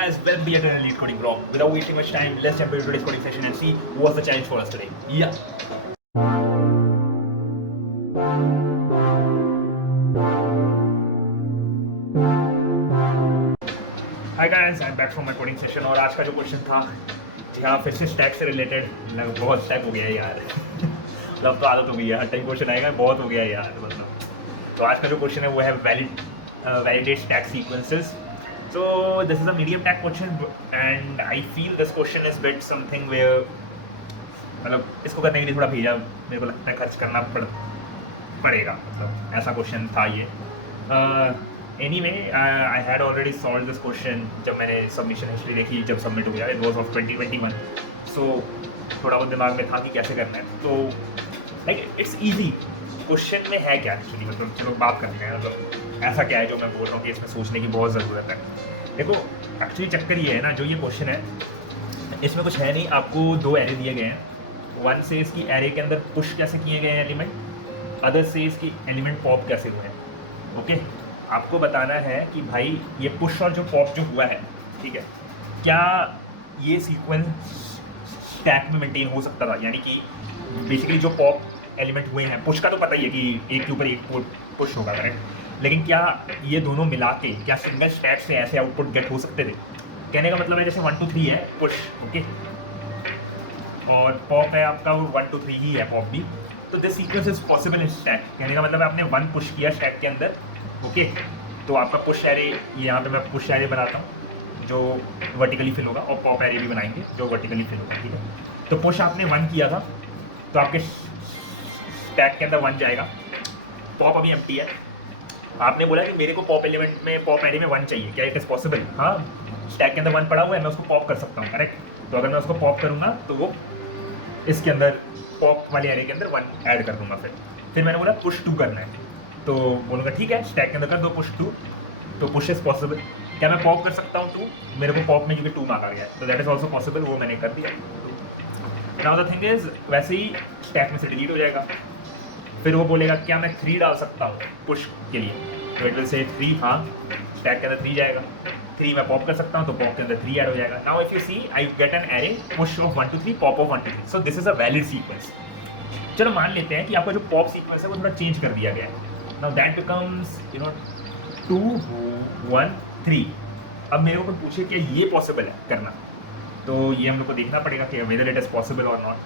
guys, welcome to yet another Elite Coding vlog. Without wasting much time, let's jump into today's coding session and see what's the challenge for us today. Yeah. Hi guys, I'm back from my coding session और आज का जो question था जी हाँ फिर से stack से related बहुत स्टैक हो गया है यार मतलब तो आदत हो गई है हर टाइम क्वेश्चन आएगा बहुत हो गया है यार मतलब तो आज का जो क्वेश्चन है वो है validate stack sequences. So this is a medium tag question and I feel this question is bit something where मतलब इसको करने के लिए थोड़ा भेजा मेरे को लगता है खर्च करना पड़ेगा मतलब ऐसा क्वेश्चन था ये. Anyway I had already solve this question जब मैंने सबमिशन हिस्ट्री देखी जब सबमिट हो गया इट वाज ऑफ 2021. सो थोड़ा बहुत दिमाग में था कि कैसे करना है तो लाइक इट्स ईजी. क्वेश्चन में है क्या एक्चुअली मतलब चलो बात करते हैं मतलब ऐसा क्या है जो मैं बोल रहा हूँ कि इसमें सोचने की बहुत ज़रूरत है. देखो एक्चुअली चक्कर ये है ना जो ये क्वेश्चन है इसमें कुछ है नहीं. आपको दो एरे दिए गए हैं. वन से इसकी एरे के अंदर पुश कैसे किए गए हैं एलिमेंट, अदर से इसकी एलिमेंट पॉप कैसे हुए हैं. ओके आपको बताना है कि भाई ये पुश और जो पॉप जो हुआ है ठीक है क्या ये सीक्वेंस स्टैक में मेंटेन हो सकता था. यानी कि बेसिकली जो पॉप एलिमेंट हुए हैं पुश का तो पता ही है कि एक के ऊपर एक पुश होगा करेक्ट, लेकिन क्या ये दोनों मिला के क्या सिंगल स्टैक से ऐसे आउटपुट गेट हो सकते थे. कहने का मतलब है जैसे 1 2 3 है पुश ओके और पॉप है आपका वो 1 2 3 ही है पॉप भी. तो this sequence is possible in stack. कहने का मतलब आपने 1 पुश किया स्टैक के अंदर ओके तो आपका पुश एरे यहाँ पे मैं पुश एरे बनाता हूँ जो वर्टिकली फिल होगा और पॉप एरे भी बनाएंगे जो वर्टिकली फिल होगा ठीक है. तो पुश आपने 1 किया था तो आपके स्टैक के अंदर 1 जाएगा. पॉप अभी एम्प्टी है. आपने बोला कि मेरे को पॉप एलिमेंट में पॉप एरे में 1 चाहिए. क्या इट इज़ पॉसिबल. हाँ स्टैक के अंदर 1 पड़ा हुआ है मैं उसको पॉप कर सकता हूँ करेक्ट. तो अगर मैं उसको पॉप करूँगा तो वो इसके अंदर पॉप वाले एरे के अंदर 1 ऐड कर दूँगा. फिर मैंने बोला पुश 2 करना है तो बोलूँगा ठीक है स्टैक के अंदर कर दो पुश 2. तो पुश इज़ पॉसिबल. क्या मैं पॉप कर सकता हूँ 2. मेरे को पॉप में क्योंकि 2 मांगा गया है तो दैट इज़ ऑल्सो पॉसिबल. वो मैंने कर दिया. नाउ द थिंग इज़ वैसे ही स्टैक में से डिलीट हो जाएगा. फिर वो बोलेगा क्या मैं 3 डाल सकता हूँ पुश के लिए. तो इट विल से 3 हाँ स्टैक के अंदर 3 जाएगा. 3 मैं पॉप कर सकता हूँ तो पॉप के अंदर 3 ऐड हो जाएगा. Now if you see I get an array push of 1 2 3 pop of 1 2 3. So this is a valid sequence. चलो मान लेते हैं कि आपका जो पॉप सीक्वेंस है वो थोड़ा चेंज कर दिया गया है. Now that becomes 2 1 3. अब मेरे को पूछे कि ये पॉसिबल है करना तो ये हम लोग को देखना पड़ेगा कि वेदर इट इज़ पॉसिबल और नॉट.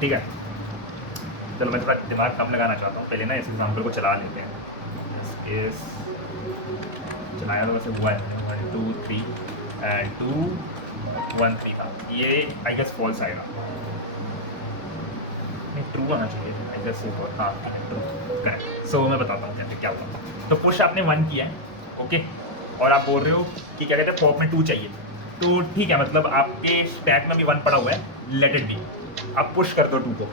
ठीक है चलो मैं थोड़ा दिमाग कम लगाना चाहता हूँ. पहले ना इस एग्जाम्पल को चला लेते हैं. इस चलाया तो वैसे हुआ है 1 2 3 एंड 2 1 3 था. ये आई गेस फॉल्स आएगा. नहीं ट्रू आना चाहिए आई गेस. हाँ ट्रू करेक्ट. सो मैं बताता हूँ कैसे क्या होता है. तो पुश आपने 1 किया है ओके और आप बोल रहे हो कि क्या कहते हैं पॉप में 2 चाहिए. तो ठीक है मतलब आपके स्टैक में भी 1 पड़ा हुआ है लेट इट बी. आप पुश कर दो 2 को.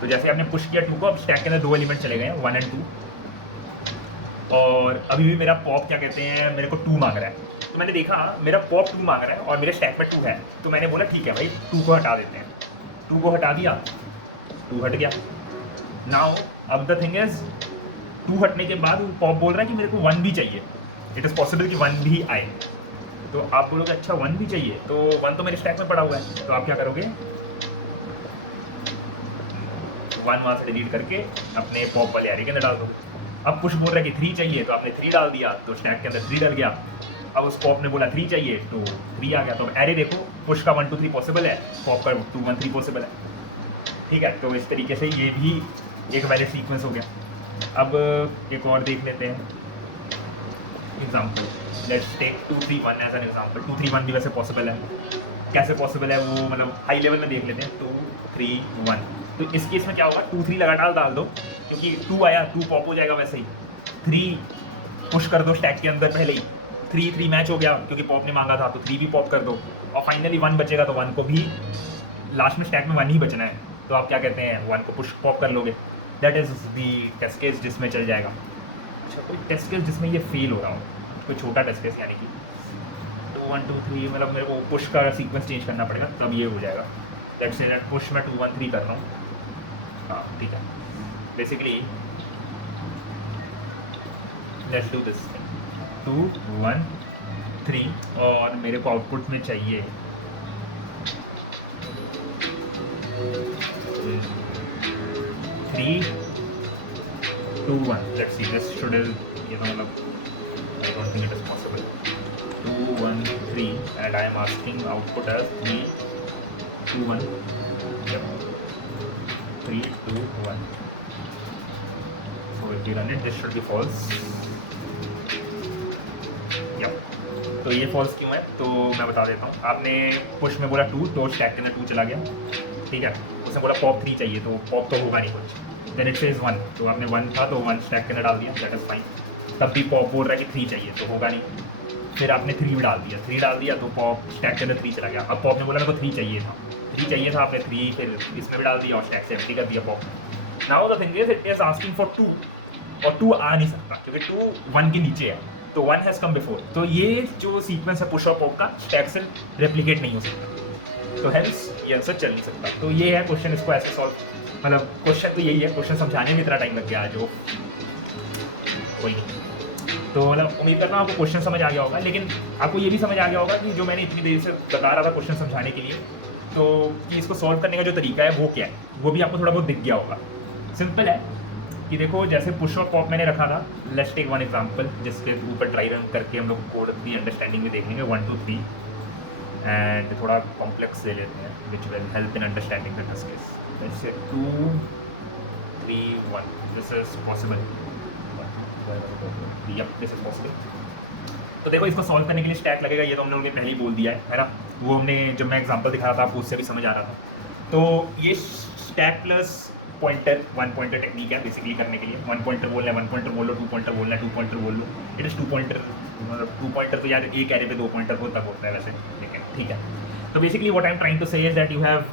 तो जैसे आपने पुश किया 2 को अब स्टैक के अंदर 2 एलिमेंट चले गए हैं 1 एंड 2 और अभी भी मेरा पॉप क्या कहते हैं मेरे को 2 मांग रहा है. तो मैंने देखा मेरा पॉप 2 मांग रहा है और मेरे स्टैक में 2 है. तो मैंने बोला ठीक है भाई 2 को हटा देते हैं. 2 को हटा दिया 2 हट गया. नाउ अब द थिंग इज 2 हटने के बाद पॉप बोल रहा है कि मेरे को 1 भी चाहिए. इट इज़ पॉसिबल कि 1 भी आए. तो आप बोलोगे अच्छा 1 भी चाहिए तो 1 तो मेरे स्टैक में पड़ा हुआ है. तो आप क्या करोगे 1 वहाँ से डिलीट करके अपने पॉप वाले एरे के अंदर डाल दो. अब पुश बोल रहा है कि 3 चाहिए तो आपने 3 डाल दिया तो स्टैक के अंदर 3 डल गया. अब उस पॉप ने बोला 3 चाहिए तो 3 आ गया. तो अब एरे देखो पुश का 1 2 3 पॉसिबल है पॉप का 2 1 3 पॉसिबल है. ठीक है तो इस तरीके से ये भी एक वैलिड सीक्वेंस हो गया. अब एक और देख लेते हैं example. Let's take 2 3 1 as an example. 2 3 1 भी वैसे पॉसिबल है. कैसे पॉसिबल है वो मतलब हाई लेवल में देख लेते हैं. 2 3 1 तो इस केस में क्या होगा 2 3 लगातार डाल दो क्योंकि 2 आया 2 पॉप हो जाएगा. वैसे ही 3 पुश कर दो स्टैक के अंदर पहले ही 3 3 मैच हो गया क्योंकि पॉप ने मांगा था तो 3 भी पॉप कर दो और फाइनली 1 बचेगा तो 1 को भी लास्ट में स्टैक में 1 ही बचना है. तो आप क्या कहते हैं 1 को पुश पॉप कर लोगे. That is the test case जिसमें चल जाएगा. अच्छा कोई टेस्ट केस जिसमें ये फेल हो रहा हो कोई छोटा टेस्ट केस यानी कि 2 1 2 3 मतलब मेरे को पुश का सीक्वेंस चेंज करना पड़ेगा तब ये हो जाएगा. लेट्स से दैट पुश मैं 2 1 3 कर रहा हूँ. हाँ ठीक है बेसिकली लेट्स डू दिस 2 1 3 और मेरे को आउटपुट में चाहिए 3 2 1. Let's see, this should is, मतलब I don't think it is possible. 2 1 3 and I am asking output as 3 2 1. Yep. 3 2 1. So if you run it, this should be false. Yep. तो ये false क्यों है तो मैं बता देता हूँ. आपने पुश में बोला 2 तो स्टैक के अंदर 2 चला गया, ठीक है. उसने बोला पॉप 3 चाहिए तो पॉप तो होगा नहीं कुछ. देन इट सेज 1 तो आपने 1 था तो 1 स्टैक के अंदर डाल दिया, दैट इज फाइन. तब भी पॉप बोल रहा है कि 3 चाहिए तो होगा नहीं. फिर आपने 3 भी डाल दिया, 3 डाल दिया तो पॉप स्टैक के अंदर 3 चला गया. अब पॉप ने बोला मेरे को 3 चाहिए था, 3 चाहिए था, आपने 3 फिर इसमें भी डाल दिया और स्टैक से एम्प्टी कर दिया pop. Now the thing is it is asking for 2 और 2 आ नहीं सकता क्योंकि 2 1 के नीचे है, तो 1 हैज़ कम बिफोर. तो ये जो सीक्वेंस है पुश और पॉप का स्टैक से रेप्लिकेट नहीं हो सकता, तो हेल्स ये आंसर चल नहीं सकता. तो ये है क्वेश्चन, इसको ऐसे सॉल्व, मतलब क्वेश्चन तो यही है. क्वेश्चन समझाने में इतना टाइम लग गया जो कोई नहीं. तो मतलब उम्मीद करता हूँ आपको क्वेश्चन समझ आ गया होगा, लेकिन आपको ये भी समझ आ गया होगा कि जो मैंने इतनी देर से बता रहा था क्वेश्चन समझाने के लिए, तो कि इसको सॉल्व करने का जो तरीका है वो क्या है, वो भी आपको थोड़ा बहुत दिख गया होगा. सिंपल है कि देखो जैसे पुश और पॉप मैंने रखा था. लेट्स टेक वन एग्जांपल जिसके ऊपर ट्राई रन करके हम लोग कोड की अंडरस्टैंडिंग में देखेंगे 1 2 3 एंड थोड़ा कॉम्प्लेक्स ले लेते हैं which will help in understanding the test case. Let's say 2 3 1. This is possible. Yep this is possible. तो देखो इसको सॉल्व करने के लिए स्टैक लगेगा, ये तो हमने उन्हें पहले ही बोल दिया है ना. वो हमने जब मैं एग्जांपल दिखा रहा था आपको उससे भी समझ आ रहा था. तो ये stack plus pointer 1 pointer technique है बेसिकली करने के लिए. 1 पॉइंटर बोलना है 1 पॉइंटर बोल लो, 2 पॉइंटर बोलना है 2 पॉइंटर बोल लो. इट इज़ 2 पॉइंटर, मतलब 2 पॉइंटर तो यार एक एरे पे 2 पॉइंटर होता है वैसे, लेकिन ठीक है. तो basically what I am trying to say is that you have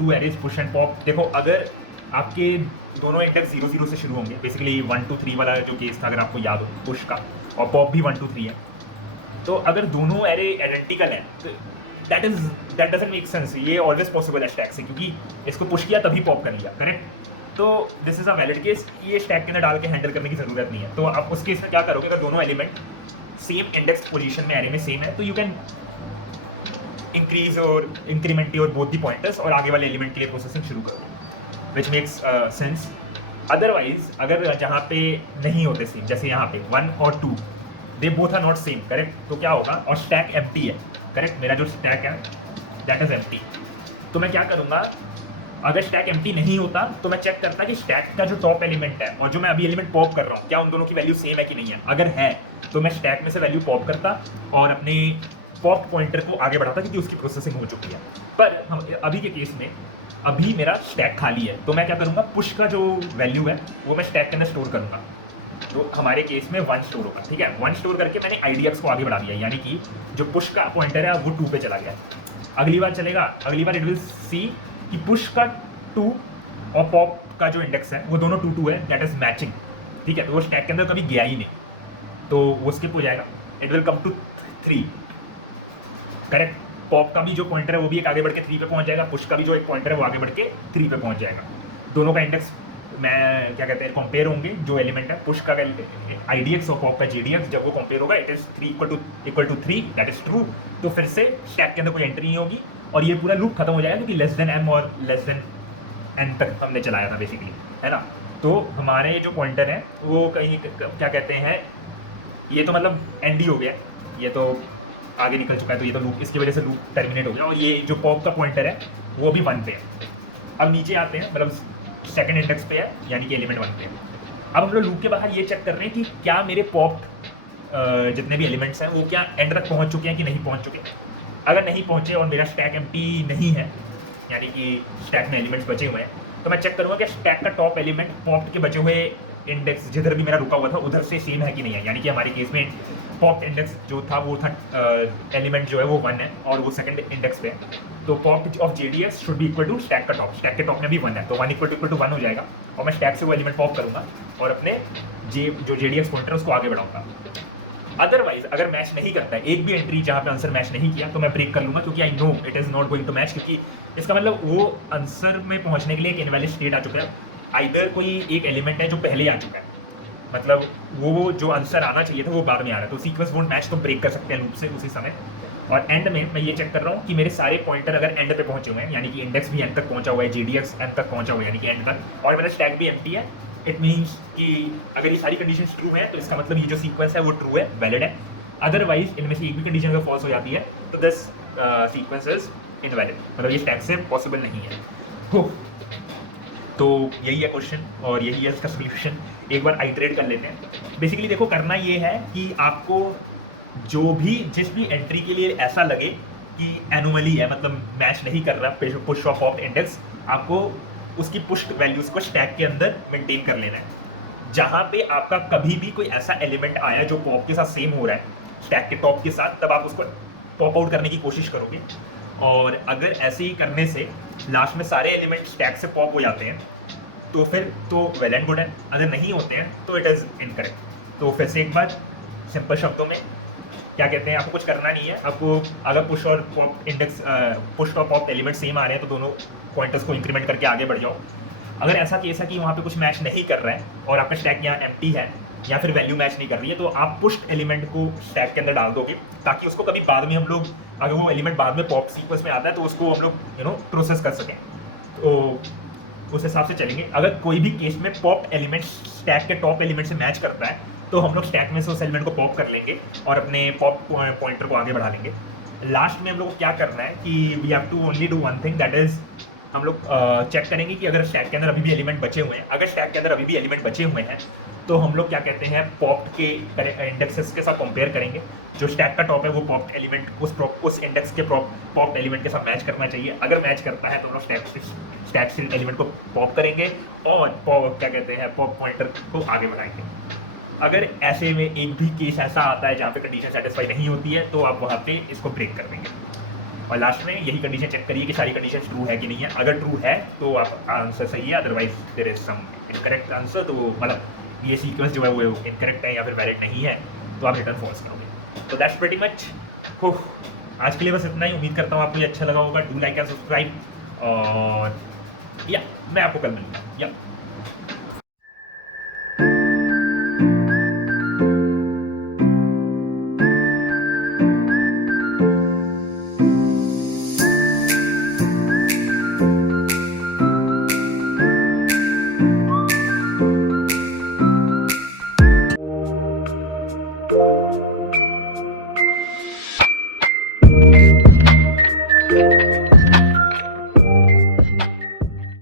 2 arrays push and pop. देखो अगर आपके दोनों इंडेक्स 0 0 से शुरू होंगे, बेसिकली 1 2 3 वाला जो केस था अगर आपको याद हो पुश का, और पॉप भी 1 2 3 है, तो अगर दोनों एरे आइडेंटिकल हैं तो दैट डजंट मेक सेंस. ये ऑलवेज पॉसिबल है स्टैक से, क्योंकि इसको पुश किया तभी पॉप कर लिया, करेक्ट. तो this is a valid case. ये स्टैक के अंदर डाल के हैंडल करने की ज़रूरत नहीं है. तो आप उस केस में क्या करोगे, अगर दोनों एलिमेंट सेम इंडेक्स पोजीशन में एरे में सेम है तो यू कैन इंक्रीज और increment your both the pointers और आगे वाले एलिमेंट के लिए प्रोसेसिंग शुरू करो, विच मेक्स सेंस. अदरवाइज अगर जहाँ पे नहीं होते सेम, जैसे यहाँ पे 1 और 2 they both are not same, correct. तो क्या होगा, और स्टैक एम्प्टी है, करेक्ट. मेरा जो स्टैक है दैट इज एम्प्टी. तो मैं क्या करूँगा, अगर स्टैक एम्प्टी नहीं होता तो मैं चेक करता कि स्टैक का जो टॉप एलिमेंट है और जो मैं अभी एलिमेंट पॉप कर रहा हूँ क्या उन दोनों की वैल्यू सेम है कि नहीं है. अगर है तो मैं स्टैक में से वैल्यू पॉप करता और अपने पॉप पॉइंटर को आगे बढ़ाता क्योंकि उसकी प्रोसेसिंग हो चुकी है. पर हम अभी के केस में अभी मेरा स्टैक खाली है, तो मैं क्या करूँगा, पुश का जो वैल्यू है वो मैं स्टैक के अंदर स्टोर करूँगा. तो हमारे केस में 1 स्टोर होगा, ठीक है. 1 स्टोर करके मैंने आईडीएक्स को आगे बढ़ा दिया, यानी कि जो पुश का पॉइंटर है वो 2 पे चला गया. अगली बार चलेगा, अगली बार इट विल सी कि पुश का 2 और पॉप का जो इंडेक्स है वो दोनों 2 2 है, दैट इज मैचिंग, ठीक है. तो वो स्टैक के अंदर कभी गया ही नहीं, तो वो स्किप हो जाएगा. It will come to 3, correct. Pop का भी जो पॉइंटर है वो भी एक आगे बढ़ के 3 पे पहुंच जाएगा, पुश का भी जो एक पॉइंटर है वो आगे बढ़ के 3 पे पहुंच जाएगा. दोनों का इंडेक्स मैं क्या कहते हैं कंपेयर होंगे, जो एलिमेंट है पुश का आईडीएक्स और पॉप का जीडीएक्स, जब वो कंपेयर होगा it is 3 equal to 3, that is true. तो फिर से स्टैक के अंदर कोई एंट्री नहीं होगी और ये पूरा लूप खत्म हो जाएगा, क्योंकि लेस देन एम और लेस देन एन तक हमने चलाया था बेसिकली, है ना. तो हमारे जो पॉइंटर है वो कहीं क्या कहते हैं, ये तो मतलब एंड ही हो गया, ये तो आगे निकल चुका है, तो ये तो लूप, इसकी वजह से लूप टर्मिनेट हो गया. और ये जो पॉप का पॉइंटर है वो भी 1 पे है. अब नीचे आते हैं, मतलब सेकंड इंडेक्स पे है, यानी कि एलिमेंट 1 पे है. अब हम लोग लूप के बाहर ये चेक कर रहे हैं कि क्या मेरे पॉप जितने भी एलिमेंट्स हैं वो क्या एंड तक पहुंच चुके हैं कि नहीं पहुंच चुके. अगर नहीं पहुंचे और मेरा स्टैक एम्प्टी नहीं है, यानी कि स्टैक में एलिमेंट्स बचे हुए हैं, तो मैं चेक करूँगा कि स्टैक का टॉप एलिमेंट पॉप के बचे हुए इंडेक्स जिधर भी मेरा रुका हुआ था उधर से सेम है कि नहीं है. यानी कि हमारे केस में पॉप इंडेक्स जो था वो था एलिमेंट जो है वो 1 है और वो सेकंड इंडेक्स पे है. तो pop of JDX should be equal to stack का टॉप. स्टैक के टॉप में भी 1 है, तो 1 इक्वल टू 1 हो जाएगा और मैं स्टैक से वो एलिमेंट पॉप करूँगा और अपने जो जेडीएक्स पॉइंटर है उसको आगे बढ़ाऊंगा. अदरवाइज अगर मैच नहीं करता है, एक भी एंट्री जहाँ पे आंसर मैच नहीं किया, तो मैं ब्रेक कर लूँगा, क्योंकि I know it is not going to match, क्योंकि इसका मतलब वो आंसर में पहुँचने के लिए एक इनवैलिड स्टेट आ चुका है. आइदर कोई एक एलिमेंट है जो पहले आ चुका है, मतलब वो जो आंसर आना चाहिए था वो बाद में आ रहा है, तो सीक्वेंस वोंट मैच, तो ब्रेक कर सकते हैं लूप से उसी समय। और एंड में मैं ये चेक कर रहा हूँ कि मेरे सारे पॉइंटर अगर एंड पे पहुंचे हुए हैं, यानी कि इंडेक्स भी एंड तक पहुंचा हुआ है, जीडीएक्स एंड तक पहुंचा हुआ है यानी कि एंड तक, और मेरा स्टैक भी एम्प्टी है, इट मीन्स कि अगर ये सारी कंडीशंस ट्रू हैं तो इसका मतलब ये जो सीक्वेंस है वो ट्रू है, वैलिड है। अदरवाइज इनमें से एक भी कंडीशन अगर फॉल्स हो जाती है तो दिस सीक्वेंस इज इनवैलिड, मतलब ये स्टैक से पॉसिबल नहीं है। हो, तो यही है क्वेश्चन और यही है इसका सोल्यूशन। एक बार आइटरेट कर लेते हैं। बेसिकली देखो, करना ये है कि आपको जो भी जिस भी एंट्री के लिए ऐसा लगे कि एनोमली है, मतलब मैच नहीं कर रहा पुश और पॉप इंडेक्स, आपको उसकी पुश वैल्यूज को स्टैक के अंदर मेंटेन कर लेना है। जहाँ पे आपका कभी भी कोई ऐसा एलिमेंट आया जो पॉप के साथ सेम हो रहा है स्टैक के टॉप के साथ, तब आप उसको पॉप आउट करने की कोशिश करोगे। और अगर ऐसे ही करने से लास्ट में सारे एलिमेंट स्टैक से पॉप हो जाते हैं तो फिर तो वेल एंड गुड है, अगर नहीं होते हैं तो इट इज़ इनकरेक्ट। तो फिर से एक बार सिंपल शब्दों में क्या कहते हैं, आपको कुछ करना नहीं है। आपको अगर पुश और पॉप इंडेक्स पुश और पॉप एलिमेंट सेम आ रहे हैं तो दोनों पॉइंटर्स को इंक्रीमेंट करके आगे बढ़ जाओ। अगर ऐसा केस है कि वहाँ पे कुछ मैच नहीं कर रहा है और आपका स्टैक यहाँ एम्प्टी है या फिर वैल्यू मैच नहीं कर रही है, तो आप पुश एलिमेंट को स्टैक के अंदर डाल दोगे, ताकि उसको कभी बाद में हम लोग, अगर वो एलिमेंट बाद में पॉप सीक्वेंस में आता है तो उसको हम लोग प्रोसेस कर सकें। तो उस हिसाब से चलेंगे। अगर कोई भी केस में पॉप एलिमेंट स्टैक के टॉप एलिमेंट से मैच करता है तो हम लोग स्टैक में से उस एलिमेंट को पॉप कर लेंगे और अपने पॉप पॉइंटर को आगे बढ़ा लेंगे। लास्ट में हम लोग को क्या करना है कि we have to only do one thing, that is हम लोग चेक करेंगे कि अगर स्टैक के अंदर अभी भी एलिमेंट बचे हुए हैं, अगर स्टैक के अंदर अभी भी एलिमेंट बचे हुए हैं तो हम लोग क्या कहते हैं, पॉप के इंडेक्सेस के साथ कंपेयर करेंगे। जो स्टैक का टॉप है वो पॉप एलिमेंट उस इंडेक्स के पॉप एलिमेंट के साथ मैच करना चाहिए। अगर मैच करता है तो हम लोग स्टैक से एलिमेंट को पॉप करेंगे और क्या कहते हैं, पॉप पॉइंटर को आगे बढ़ाएंगे। अगर ऐसे में एक भी केस ऐसा आता है जहाँ पे कंडीशन सेटिस्फाई नहीं होती है तो आप वहाँ पे इसको ब्रेक कर देंगे। और लास्ट में यही कंडीशन चेक करिए कि सारी कंडीशन ट्रू है कि नहीं है। अगर ट्रू है तो आप आंसर सही है, otherwise there is some incorrect answer, तो मतलब ये सीक्वेंस जो है वो इनकरेक्ट है या फिर वैलिड नहीं है, तो आप रिटर्न फॉल्स करोगे। तो दैट्स प्रीटी मच। आज के लिए बस इतना ही। उम्मीद करता हूँ आपको ये अच्छा लगा होगा। डू लाइक एंड सब्सक्राइब, और या मैं आपको कल मिलूँगा। या